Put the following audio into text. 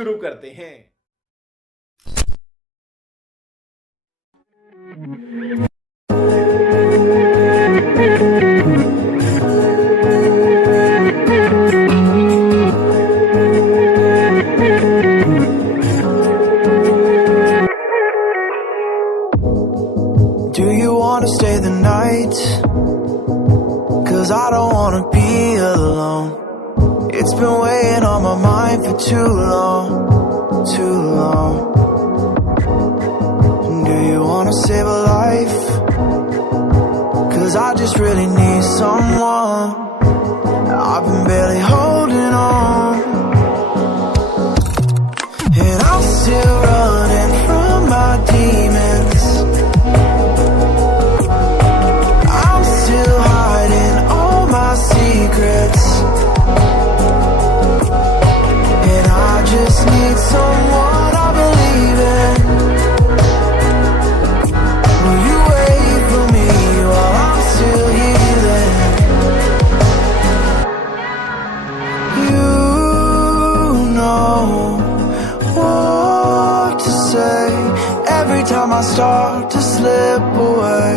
शुरू करते हैं। Do you want to stay the night? 'Cause I don't want to be alone. It's been weighing on my mind for too long, too long. Do you want to save a life? 'Cause I just really need someone. I've been barely holding on, and I'm still running from my demons. I'm still hiding all my secrets, and I just need someone I believe in. Will you wait for me while I'm still healing? You know what to say every time I start to slip away.